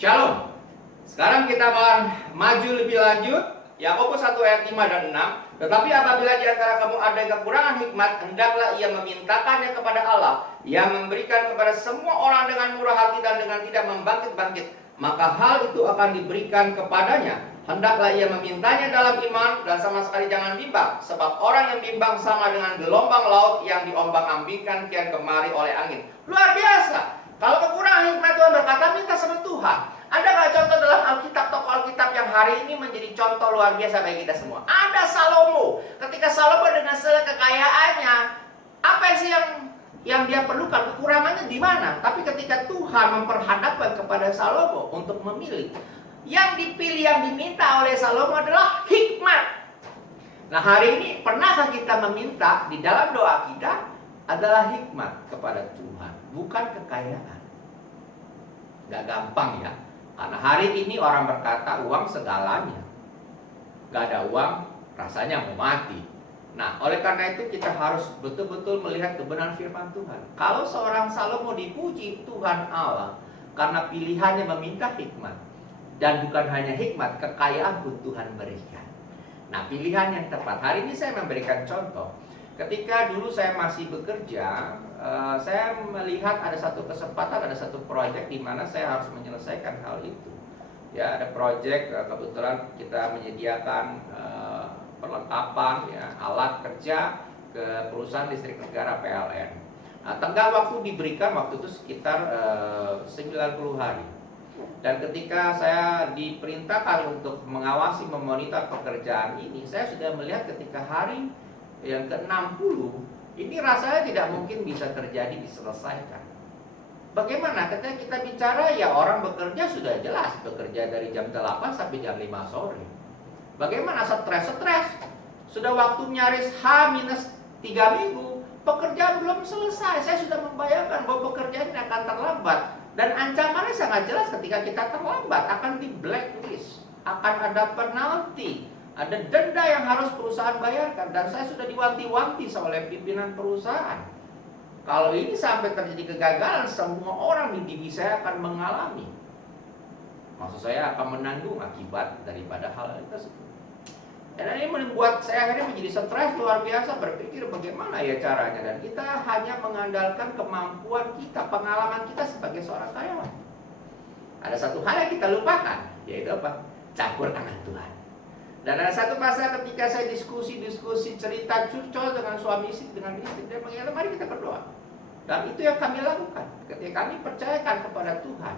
Shalom. Sekarang kita akan maju lebih lanjut. Yakobus 1 ayat 5 dan 6. Tetapi apabila di antara kamu ada yang kekurangan hikmat, hendaklah ia memintakannya kepada Allah, yang memberikan kepada semua orang dengan murah hati dan dengan tidak membangkit-bangkit, maka hal itu akan diberikan kepadanya. Hendaklah ia memintanya dalam iman dan sama sekali jangan bimbang, sebab orang yang bimbang sama dengan gelombang laut yang diombang-ambingkan kian kemari oleh angin. Luar biasa. Kalau kekurangan hikmat, Tuhan berkata minta sama Tuhan. Ada nggak contoh dalam Alkitab, tokoh Alkitab yang hari ini menjadi contoh luar biasa bagi kita semua? Ada Salomo. Ketika Salomo dengan segala kekayaannya, apa sih yang dia perlukan? Kekurangannya di mana? Tapi ketika Tuhan memperhadapkan kepada Salomo untuk memilih, yang dipilih, yang diminta oleh Salomo adalah hikmat. Nah, hari ini pernahkah kita meminta di dalam doa kita adalah hikmat kepada Tuhan, bukan kekayaan? Gak gampang ya. Karena hari ini orang berkata uang segalanya. Gak ada uang, rasanya mau mati. Nah, oleh karena itu kita harus betul-betul melihat kebenaran firman Tuhan. Kalau seorang Salomo dipuji Tuhan Allah karena pilihannya meminta hikmat, dan bukan hanya hikmat, kekayaan pun Tuhan berikan. Nah, pilihan yang tepat. Hari ini saya memberikan contoh. Ketika dulu saya masih bekerja, saya melihat ada satu kesempatan, ada satu proyek di mana saya harus menyelesaikan hal itu. Ya, ada proyek, kebetulan kita menyediakan perlengkapan, ya, alat kerja ke perusahaan listrik negara PLN. Nah, tenggang waktu diberikan waktu itu sekitar 90 hari. Dan ketika saya diperintahkan untuk mengawasi, memonitor pekerjaan ini, saya sudah melihat ketika hari yang ke-60, ini rasanya tidak mungkin bisa terjadi, diselesaikan. Bagaimana? Ketika kita bicara, ya orang bekerja sudah jelas, bekerja dari jam 8 sampai jam 5 sore. Bagaimana? Stres. Sudah waktu nyaris H-3 minggu, pekerjaan belum selesai. Saya sudah membayangkan bahwa pekerjaan ini akan terlambat. Dan ancamannya sangat jelas ketika kita terlambat, akan di blacklist, akan ada penalti, ada denda yang harus perusahaan bayarkan. Dan saya sudah diwanti-wanti oleh pimpinan perusahaan. Kalau ini sampai terjadi kegagalan, semua orang di divisi saya akan mengalami. Maksud saya akan menanggung akibat daripada hal tersebut. Dan ini membuat saya akhirnya menjadi stres luar biasa, berpikir bagaimana ya caranya. Dan kita hanya mengandalkan kemampuan kita, pengalaman kita sebagai seorang karyawan. Ada satu hal yang kita lupakan, yaitu apa? Campur tangan Tuhan. Dan ada satu masa ketika saya diskusi cerita curcol dengan suami istri, dengan istri, dia mengatakan mari kita berdoa. Dan itu yang kami lakukan. Ketika kami percayakan kepada Tuhan,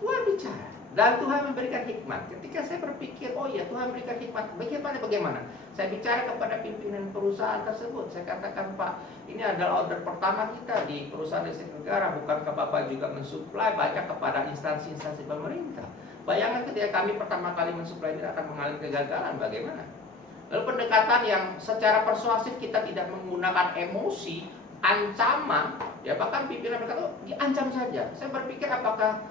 Tuhan bicara dan Tuhan memberikan hikmat. Ketika saya berpikir, oh ya Tuhan memberikan hikmat, bagaimana? Saya bicara kepada pimpinan perusahaan tersebut. Saya katakan, Pak, ini adalah order pertama kita di perusahaan listrik negara. Bukankah Bapak juga mensuplai banyak kepada instansi-instansi pemerintah? Bayangkan ketika kami pertama kali mensuplai ini akan mengalami kegagalan, bagaimana? Lalu pendekatan yang secara persuasif, kita tidak menggunakan emosi, ancaman, ya bahkan pimpinan berkata, diancam saja. Saya berpikir apakah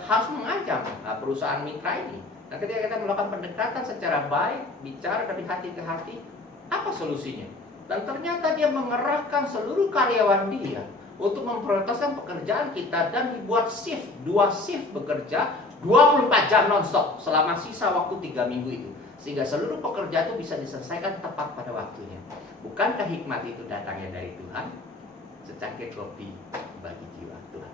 harus mengancam perusahaan mitra ini? Nah, ketika kita melakukan pendekatan secara baik, bicara dari hati ke hati, apa solusinya? Dan ternyata dia mengerahkan seluruh karyawan dia untuk memprioritaskan pekerjaan kita dan dibuat shift, 2 shift bekerja 24 jam non-stop selama sisa waktu 3 minggu itu, sehingga seluruh pekerjaan itu bisa diselesaikan tepat pada waktunya. Bukankah hikmat itu datangnya dari Tuhan? Secangkir kopi bagi jiwa Tuhan.